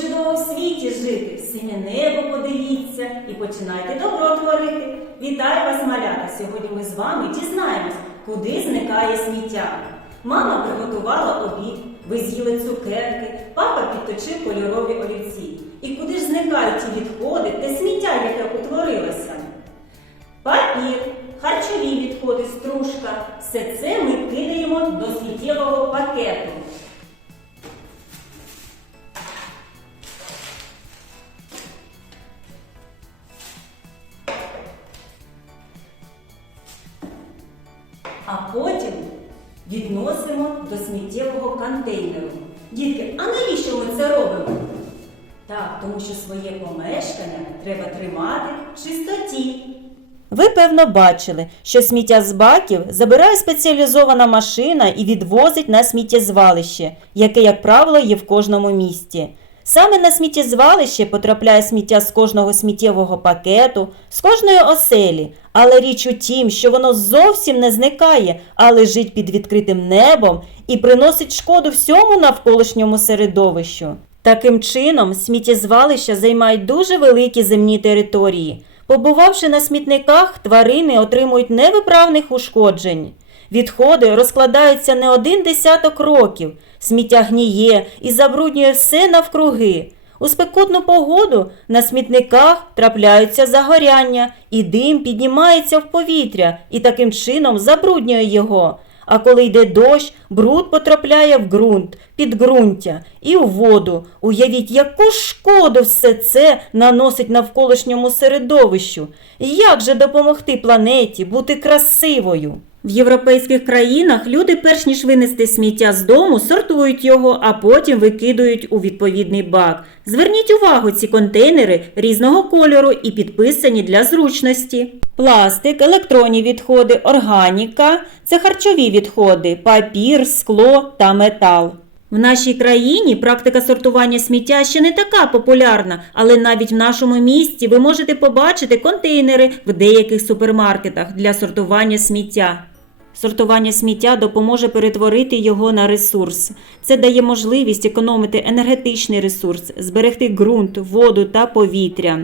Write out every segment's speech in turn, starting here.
чудово в світі жити, в синє небо подивіться і починайте добро творити. Вітаю вас, малята! Сьогодні ми з вами дізнаємось, куди зникає сміття. Мама приготувала обід, ви з'їли цукерки, папа підточив кольорові олівці. І куди ж зникають ті відходи, те сміття, яке утворилося? Папір, харчові відходи, стружка – все це ми кидаємо до сміттєвого пакету. А потім відносимо до сміттєвого контейнеру. Дітки, а навіщо ми це робимо? Так, тому що своє помешкання треба тримати в чистоті. Ви, певно, бачили, що сміття з баків забирає спеціалізована машина і відвозить на сміттєзвалище, яке, як правило, є в кожному місті. Саме на сміттєзвалище потрапляє сміття з кожного сміттєвого пакету, з кожної оселі. Але річ у тім, що воно зовсім не зникає, а лежить під відкритим небом і приносить шкоду всьому навколишньому середовищу. Таким чином, сміттєзвалища займають дуже великі земні території. Побувавши на смітниках, тварини отримують невиправних ушкоджень. Відходи розкладаються не один десяток років, сміття гніє і забруднює все навкруги. У спекотну погоду на смітниках трапляються загоряння, і дим піднімається в повітря і таким чином забруднює його. А коли йде дощ, бруд потрапляє в ґрунт, підґрунтя і у воду. Уявіть, яку шкоду все це наносить навколишньому середовищу. Як же допомогти планеті бути красивою? В європейських країнах люди, перш ніж винести сміття з дому, сортують його, а потім викидують у відповідний бак. Зверніть увагу, ці контейнери різного кольору і підписані для зручності. Пластик, електронні відходи, органіка – це харчові відходи, папір, скло та метал. В нашій країні практика сортування сміття ще не така популярна, але навіть в нашому місті ви можете побачити контейнери в деяких супермаркетах для сортування сміття. Сортування сміття допоможе перетворити його на ресурс. Це дає можливість економити енергетичний ресурс, зберегти ґрунт, воду та повітря,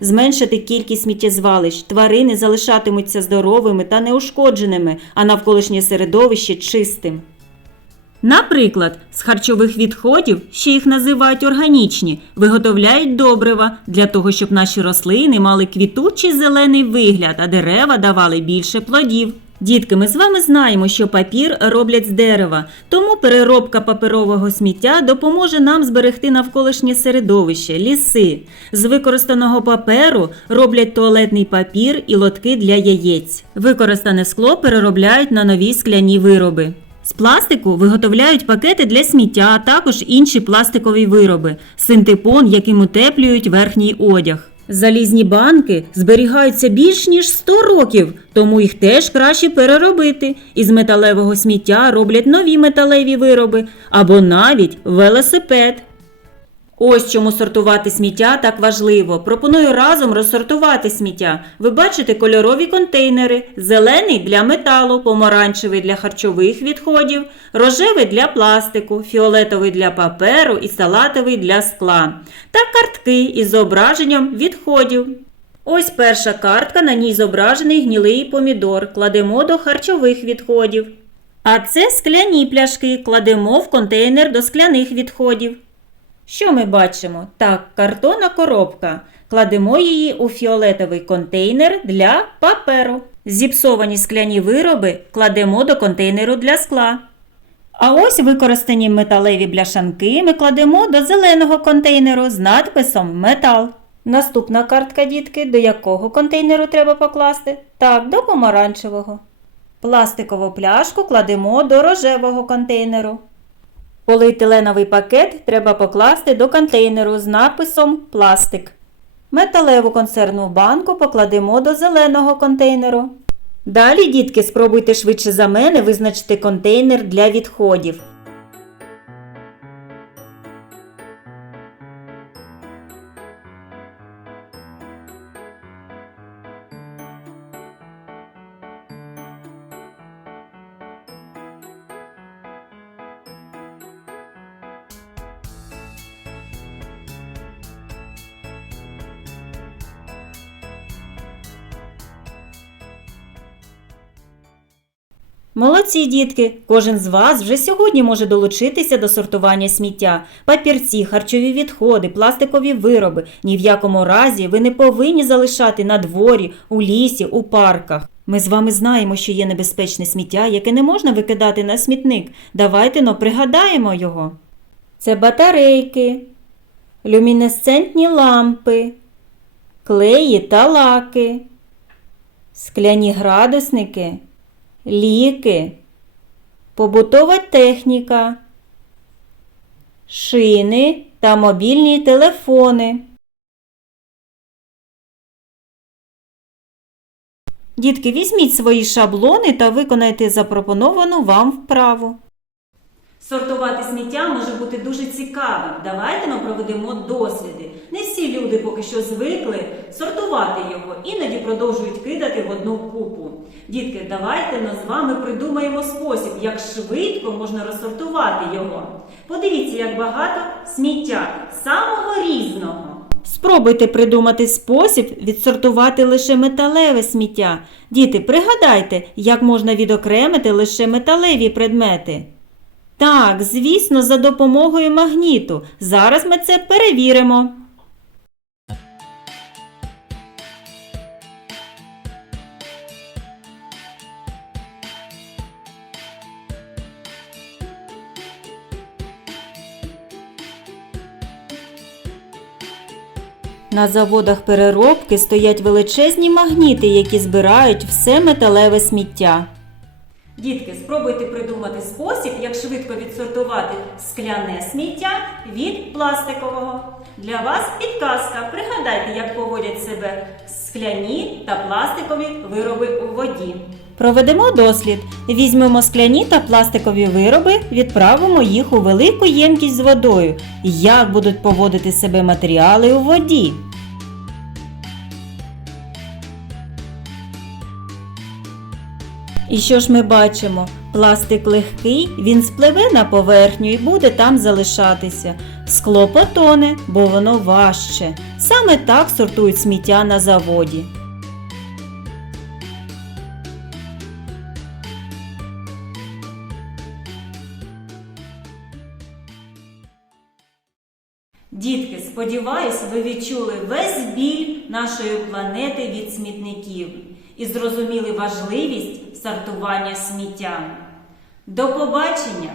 зменшити кількість сміттєзвалищ. Тварини залишатимуться здоровими та неушкодженими, а навколишнє середовище чистим. Наприклад, з харчових відходів, ще їх називають органічні, виготовляють добрива для того, щоб наші рослини мали квітучий зелений вигляд, а дерева давали більше плодів. Дітки, ми з вами знаємо, що папір роблять з дерева, тому переробка паперового сміття допоможе нам зберегти навколишнє середовище, ліси. З використаного паперу роблять туалетний папір і лотки для яєць. Використане скло переробляють на нові скляні вироби. З пластику виготовляють пакети для сміття, а також інші пластикові вироби, синтепон, яким утеплюють верхній одяг. Залізні банки зберігаються більш ніж 100 років, тому їх теж краще переробити. Із металевого сміття роблять нові металеві вироби або навіть велосипед. Ось чому сортувати сміття так важливо. Пропоную разом розсортувати сміття. Ви бачите кольорові контейнери. Зелений для металу, помаранчевий для харчових відходів, рожевий для пластику, фіолетовий для паперу і салатовий для скла. Та картки із зображенням відходів. Ось перша картка, на ній зображений гнилий помідор. Кладемо до харчових відходів. А це скляні пляшки. Кладемо в контейнер до скляних відходів. Що ми бачимо? Так, картонна коробка. Кладемо її у фіолетовий контейнер для паперу. Зіпсовані скляні вироби кладемо до контейнеру для скла. А ось використані металеві бляшанки ми кладемо до зеленого контейнеру з надписом «Метал». Наступна картка, дітки, до якого контейнеру треба покласти? Так, до помаранчевого. Пластикову пляшку кладемо до рожевого контейнеру. Поліетиленовий пакет треба покласти до контейнеру з надписом «Пластик». Металеву консервну банку покладемо до зеленого контейнеру. Далі, дітки, спробуйте швидше за мене визначити контейнер для відходів. Молодці, дітки! Кожен з вас вже сьогодні може долучитися до сортування сміття. Папірці, харчові відходи, пластикові вироби. Ні в якому разі ви не повинні залишати на дворі, у лісі, у парках. Ми з вами знаємо, що є небезпечне сміття, яке не можна викидати на смітник. Давайте пригадаємо його. Це батарейки, люмінесцентні лампи, клеї та лаки, скляні градусники, ліки, побутова техніка, шини та мобільні телефони. Дітки, візьміть свої шаблони та виконайте запропоновану вам вправу. Сортувати сміття може бути дуже цікавим. Давайте ми проведемо досліди. Не всі люди поки що звикли сортувати його, іноді продовжують кидати в одну купу. Дітки, давайте ми з вами придумаємо спосіб, як швидко можна розсортувати його. Подивіться, як багато сміття, самого різного. Спробуйте придумати спосіб відсортувати лише металеве сміття. Діти, пригадайте, як можна відокремити лише металеві предмети. Так, звісно, за допомогою магніту. Зараз ми це перевіримо. На заводах переробки стоять величезні магніти, які збирають все металеве сміття. Дітки, спробуйте придумати спосіб, як швидко відсортувати скляне сміття від пластикового. Для вас підказка. Пригадайте, як поводять себе скляні та пластикові вироби у воді. Проведемо дослід. Візьмемо скляні та пластикові вироби, відправимо їх у велику ємкість з водою. Як будуть поводити себе матеріали у воді? І що ж ми бачимо? Пластик легкий, він спливе на поверхню і буде там залишатися. Скло потоне, бо воно важче. Саме так сортують сміття на заводі. Дітки, сподіваюсь, ви відчули весь біль нашої планети від смітників і зрозуміли важливість сортування сміття. До побачення!